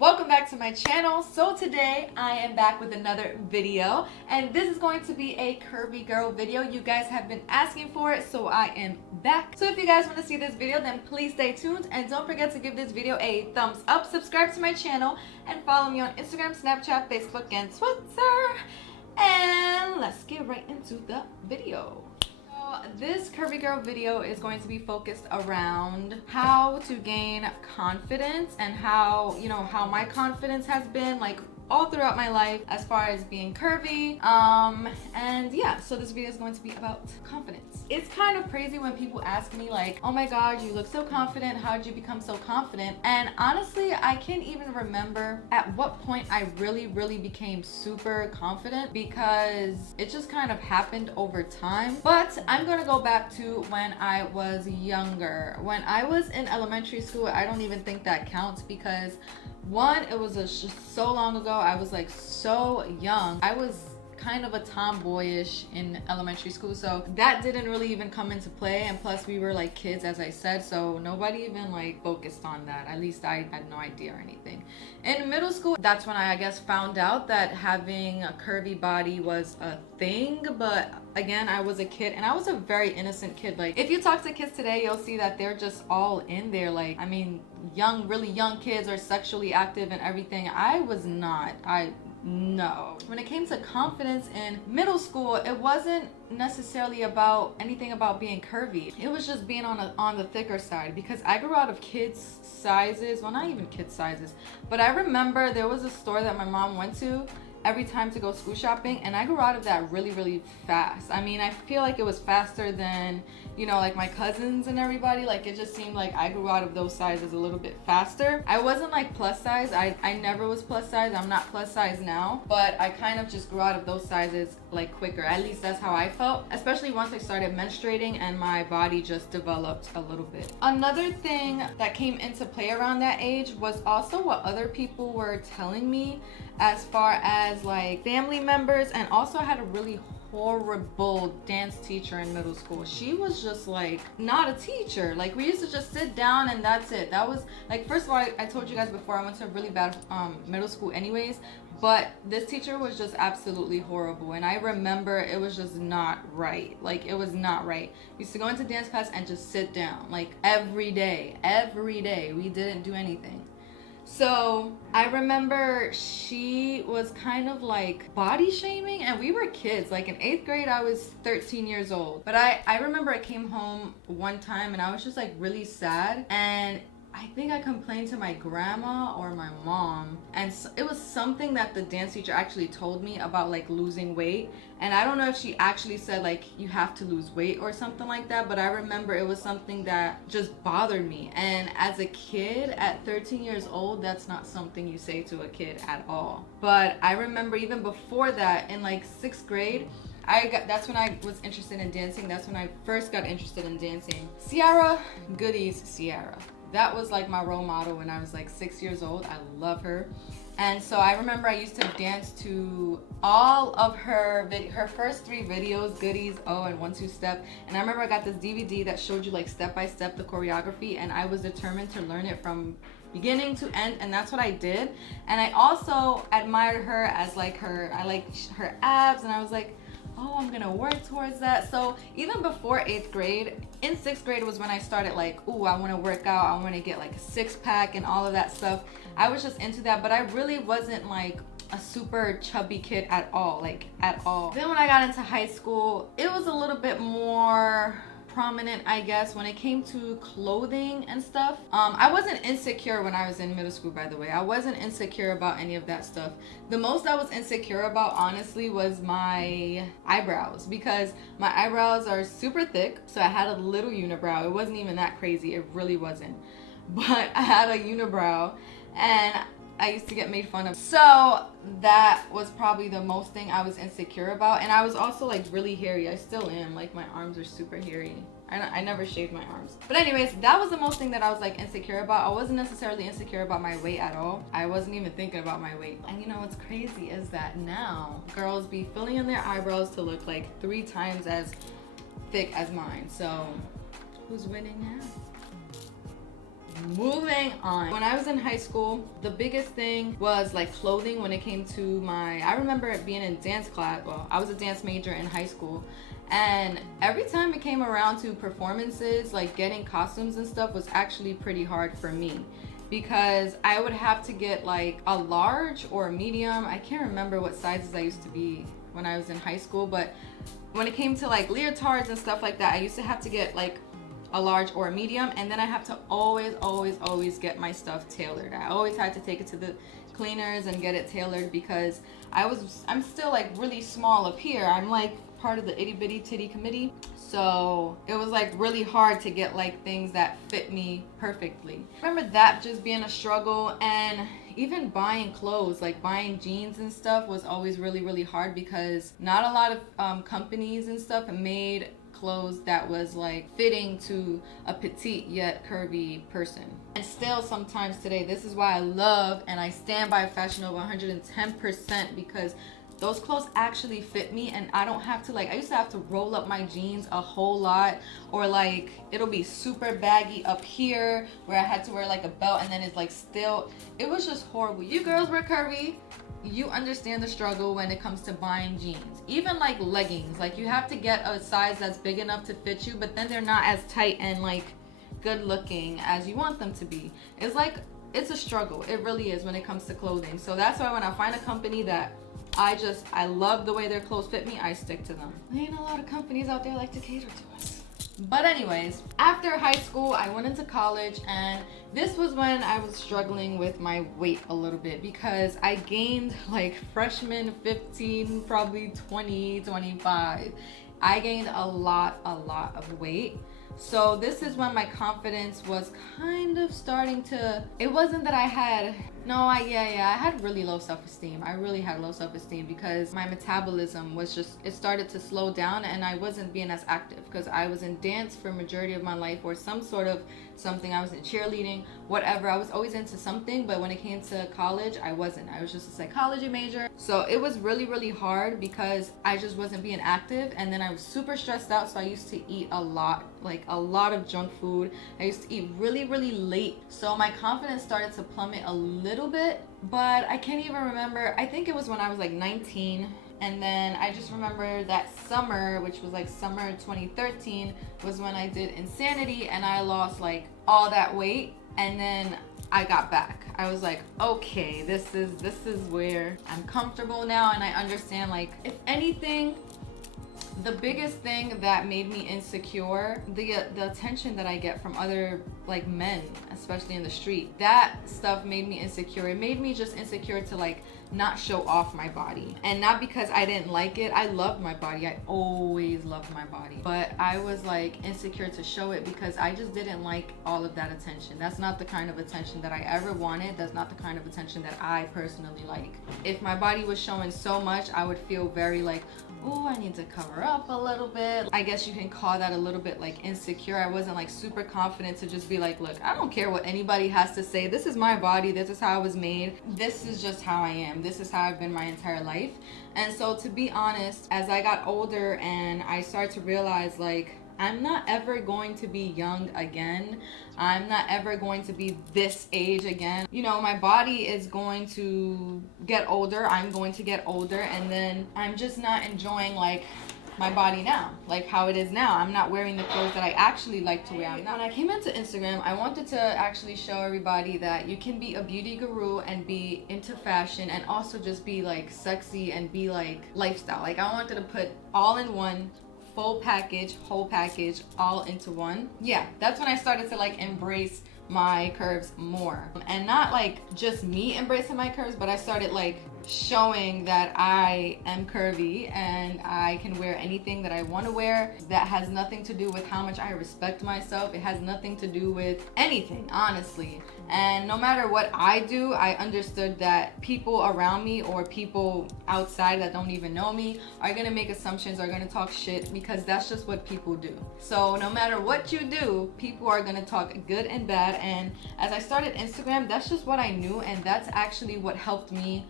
welcome back to my channel. So today I am back with another video, and this is going to be a curvy girl video. You guys have been asking for it, so I am back. So if you guys want to see this video, then please stay tuned and don't forget to give this video a thumbs up, subscribe to my channel, and follow me on Instagram, Snapchat, Facebook, and Twitter. And let's get right into the video. This curvy girl video is going to be focused around how to gain confidence and how my confidence has been like all throughout my life as far as being curvy. And yeah, so this video is going to be about confidence. It's kind of crazy when people ask me like, oh my god, you look so confident, how did you become so confident? And honestly, I can't even remember at what point I really became super confident, because it just kind of happened over time. But I'm gonna go back to when I was younger. When I was in elementary school, I don't even think that counts, because one, it was just so long ago. I was like so young. I was kind of a tomboyish in elementary school, so that didn't really even come into play. And plus we were like kids, as I said, so nobody even like focused on that. At least I had no idea or anything. In middle school, that's when I guess found out that having a curvy body was a thing. But again, I was a kid, and I was a very innocent kid. Like, if you talk to kids today, you'll see that they're just all in there. Like, I mean, really young kids are sexually active and everything. I was not. No. When it came to confidence in middle school, it wasn't necessarily about anything about being curvy. It was just being on the thicker side, because I grew out of kids sizes. Well, not even kid sizes, but I remember there was a store that my mom went to every time to go school shopping, and I grew out of that really fast. I mean, I feel like it was faster than, you know, like my cousins and everybody. Like, it just seemed like I grew out of those sizes a little bit faster. I wasn't like plus size. I never was plus size. I'm not plus size now, but I kind of just grew out of those sizes like quicker. At least that's how I felt, especially once I started menstruating and my body just developed a little bit. Another thing that came into play around that age was also what other people were telling me, as far as like family members. And also I had a really horrible dance teacher in middle school. She was just like not a teacher. Like, we used to just sit down and that's it. That was like, first of all, I told you guys before, I went to a really bad middle school anyways, but this teacher was just absolutely horrible. And I remember it was just not right. Like, it was not right. We used to go into dance class and just sit down like every day. We didn't do anything. So I remember she was kind of like body shaming, and we were kids. Like in 8th grade, I was 13 years old. But I remember I came home one time and I was just like really sad, and I think I complained to my grandma or my mom, and it was something that the dance teacher actually told me about like losing weight. And I don't know if she actually said like you have to lose weight or something like that, but I remember it was something that just bothered me. And as a kid at 13 years old, that's not something you say to a kid at all. But I remember even before that, in like 6th grade, that's when I was interested in dancing. That's when I first got interested in dancing. Sierra, Goodies Sierra. That was like my role model when I was like 6 years old. I love her. And so I remember I used to dance to all of her first 3 videos, Goodies, Oh, and 1 2 Step. And I remember I got this DVD that showed you like step by step the choreography, and I was determined to learn it from beginning to end, and that's what I did. And I also admired her as like I liked her abs, and I was like, oh, I'm gonna work towards that. So even before 8th grade, in 6th grade was when I started like, ooh, I want to work out, I want to get like a 6-pack and all of that stuff. I was just into that, but I really wasn't like a super chubby kid at all, like at all. Then when I got into high school, it was a little bit more prominent, I guess, when it came to clothing and stuff. I wasn't insecure when I was in middle school, by the way. I wasn't insecure about any of that stuff. The most I was insecure about, honestly, was my eyebrows, because my eyebrows are super thick. So I had a little unibrow. It wasn't even that crazy. It really wasn't. But I had a unibrow, and I used to get made fun of. So that was probably the most thing I was insecure about. And I was also like really hairy. I still am. Like, my arms are super hairy. I never shaved my arms. But anyways, that was the most thing that I was like insecure about. I wasn't necessarily insecure about my weight at all. I wasn't even thinking about my weight. And you know what's crazy is that now girls be filling in their eyebrows to look like 3 times as thick as mine. So who's winning now? moving on. When I was in high school, the biggest thing was like clothing when it came to I remember it being in dance class. Well, I was a dance major in high school. And every time it came around to performances, like getting costumes and stuff was actually pretty hard for me, because I would have to get like a large or a medium. I can't remember what sizes I used to be when I was in high school, but when it came to like leotards and stuff like that, I used to have to get like a large or a medium, and then I have to always get my stuff tailored. I always had to take it to the cleaners and get it tailored, because I'm still like really small up here. I'm like part of the itty bitty titty committee, so it was like really hard to get like things that fit me perfectly. I remember that just being a struggle, and even buying clothes, like buying jeans and stuff, was always really hard, because not a lot of companies and stuff made clothes that was like fitting to a petite yet curvy person. And still sometimes today, this is why I love and I stand by Fashion Nova 110%, because those clothes actually fit me, and I don't have to I used to have to roll up my jeans a whole lot, or like it'll be super baggy up here where I had to wear like a belt, and then it's like still, it was just horrible. You girls were curvy, you understand the struggle when it comes to buying jeans. Even like leggings, like you have to get a size that's big enough to fit you, but then they're not as tight and like good looking as you want them to be. It's a struggle. It really is when it comes to clothing. So that's why when I find a company that I love the way their clothes fit me, I stick to them. There ain't a lot of companies out there like to cater to us. But anyways, after high school, I went into college, and this was when I was struggling with my weight a little bit, because I gained like freshman 15, probably 20, 25. I gained a lot of weight. So this is when my confidence was kind of starting to, it wasn't that I had, I had really low self-esteem. I really had low self-esteem, because my metabolism was just, it started to slow down, and I wasn't being as active, because I was in dance for majority of my life, or some sort of something. I was in cheerleading, whatever. I was always into something, but when it came to college, I wasn't. I was just a psychology major. So it was really hard, because I just wasn't being active, and then I was super stressed out, so I used to eat a lot, like a lot of junk food. I used to eat really late, so my confidence started to plummet a little bit. But I can't even remember, I think it was when I was like 19, and then I just remember that summer, which was like summer 2013, was when I did Insanity, and I lost like all that weight, and then I got back. I was like, okay, this is where I'm comfortable now, and I understand, like, if anything, the biggest thing that made me insecure, the attention that I get from other like men, especially in the street, that stuff made me insecure. It made me just insecure to like not show off my body, and not because I didn't like it. I loved my body. I always loved my body, but I was like insecure to show it, because I just didn't like all of that attention. That's not the kind of attention that I ever wanted. That's not the kind of attention that I personally like. If my body was showing so much, I would feel very like, oh, I need to cover up a little bit. I guess you can call that a little bit like insecure. I wasn't like super confident to just be like, look, I don't care what anybody has to say. This is my body. This is how I was made. This is just how I am. This is how I've been my entire life. And so, to be honest, as I got older and I started to realize, like, I'm not ever going to be young again. I'm not ever going to be this age again. You know, my body is going to get older. I'm going to get older, and then I'm just not enjoying like my body now, like how it is now. I'm not wearing the clothes that I actually like to wear. When I came into Instagram, I wanted to actually show everybody that you can be a beauty guru and be into fashion, and also just be like sexy and be like lifestyle. Like, I wanted to put all in one, full package, whole package, all into one. Yeah, that's when I started to like embrace my curves more, and not like just me embracing my curves, but I started like showing that I am curvy and I can wear anything that I want to wear. That has nothing to do with how much I respect myself. It has nothing to do with anything, honestly. And no matter what I do, I understood that people around me or people outside that don't even know me are gonna make assumptions, are gonna talk shit, because that's just what people do. So no matter what you do, people are gonna talk good and bad. And as I started Instagram, that's just what I knew, and that's actually what helped me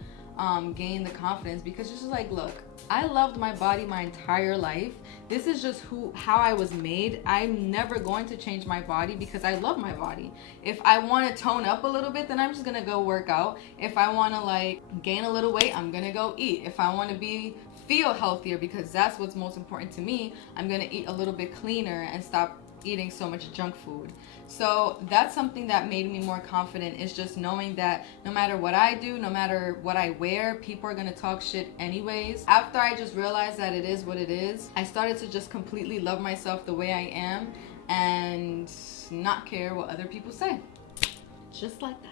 gain the confidence, because it's just like, look, I loved my body my entire life. This is just how I was made. I'm never going to change my body because I love my body. If I want to tone up a little bit, then I'm just gonna go work out. If I want to like gain a little weight, I'm gonna go eat. If I want to feel healthier, because that's what's most important to me, I'm gonna eat a little bit cleaner and stop eating so much junk food. So that's something that made me more confident, is just knowing that no matter what I do, no matter what I wear, people are gonna talk shit anyways. After I just realized that it is what it is, I started to just completely love myself the way I am and not care what other people say. Just like that.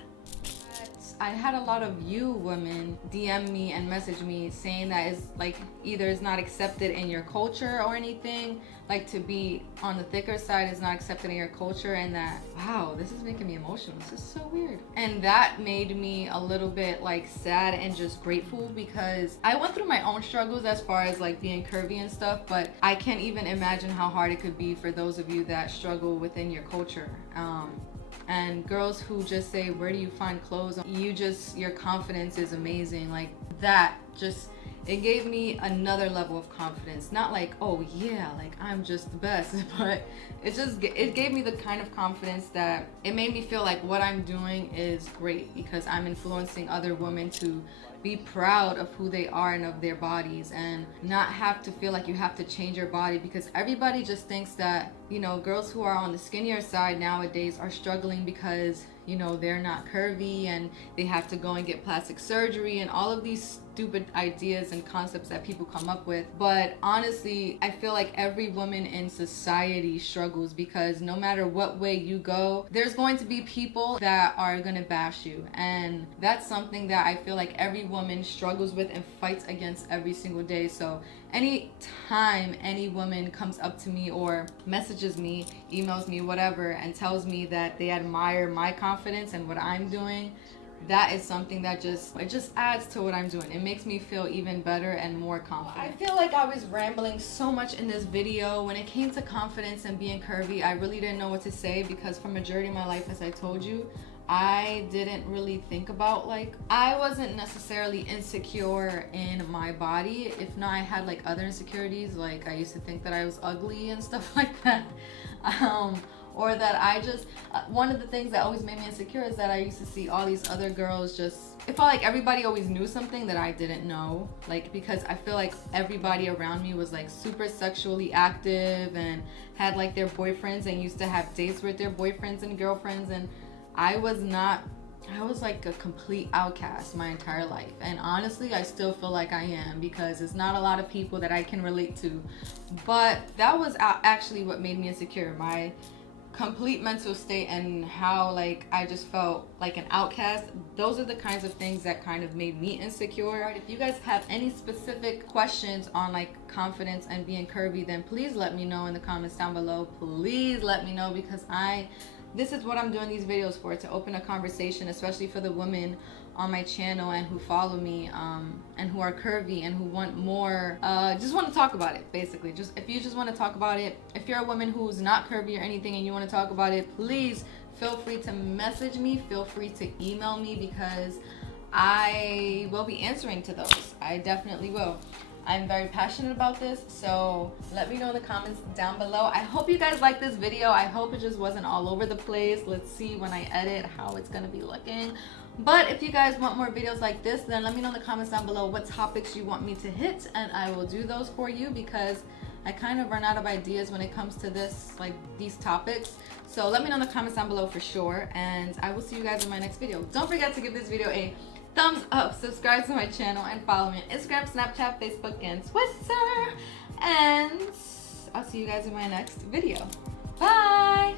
I had a lot of you women DM me and message me saying that it's like either it's not accepted in your culture or anything, like to be on the thicker side is not accepted in your culture, and that, wow, this is making me emotional. This is so weird. And that made me a little bit like sad and just grateful, because I went through my own struggles as far as like being curvy and stuff, but I can't even imagine how hard it could be for those of you that struggle within your culture. And girls who just say, where do you find clothes? Your confidence is amazing. Like that just, it gave me another level of confidence. Not like, oh yeah, like I'm just the best, but it gave me the kind of confidence that it made me feel like what I'm doing is great, because I'm influencing other women to be proud of who they are and of their bodies, and not have to feel like you have to change your body, because everybody just thinks that, you know, girls who are on the skinnier side nowadays are struggling because, you know, they're not curvy and they have to go and get plastic surgery and all of these stupid ideas and concepts that people come up with. But honestly, I feel like every woman in society struggles, because no matter what way you go, there's going to be people that are gonna bash you, and that's something that I feel like every woman struggles with and fights against every single day. So any time any woman comes up to me or messages me, emails me, whatever, and tells me that they admire my confidence and what I'm doing, that is something that it just adds to what I'm doing. It makes me feel even better and more confident. I feel like I was rambling so much in this video. When it came to confidence and being curvy, I really didn't know what to say, because for majority of my life, as I told you, I didn't really think about, like, I wasn't necessarily insecure in my body. If not, I had like other insecurities, like I used to think that I was ugly and stuff like that. Or that I just, one of the things that always made me insecure is that I used to see all these other girls just, it felt like everybody always knew something that I didn't know. Like, because I feel like everybody around me was like super sexually active and had like their boyfriends and used to have dates with their boyfriends and girlfriends, and I was not. I was like a complete outcast my entire life, and honestly I still feel like I am, because it's not a lot of people that I can relate to. But that was actually what made me insecure, my complete mental state, and how like I just felt like an outcast. Those are the kinds of things that kind of made me insecure. If you guys have any specific questions on like confidence and being curvy, then please let me know in the comments down below. Please let me know, because this is what I'm doing these videos for, to open a conversation, especially for the women on my channel and who follow me, and who are curvy and who want more, just want to talk about it, basically. Just if you just want to talk about it, if you're a woman who's not curvy or anything and you want to talk about it, please feel free to message me, feel free to email me, because I will be answering to those. I definitely will. I'm very passionate about this, so let me know in the comments down below. I hope you guys like this video. I hope it just wasn't all over the place. Let's see when I edit how it's gonna be looking. But if you guys want more videos like this, then let me know in the comments down below what topics you want me to hit, and I will do those for you, because I kind of run out of ideas when it comes to this, like these topics. So let me know in the comments down below for sure, and I will see you guys in my next video. Don't forget to give this video a thumbs up, subscribe to my channel, and follow me on Instagram, Snapchat, Facebook, and Twitter. And I'll see you guys in my next video. Bye!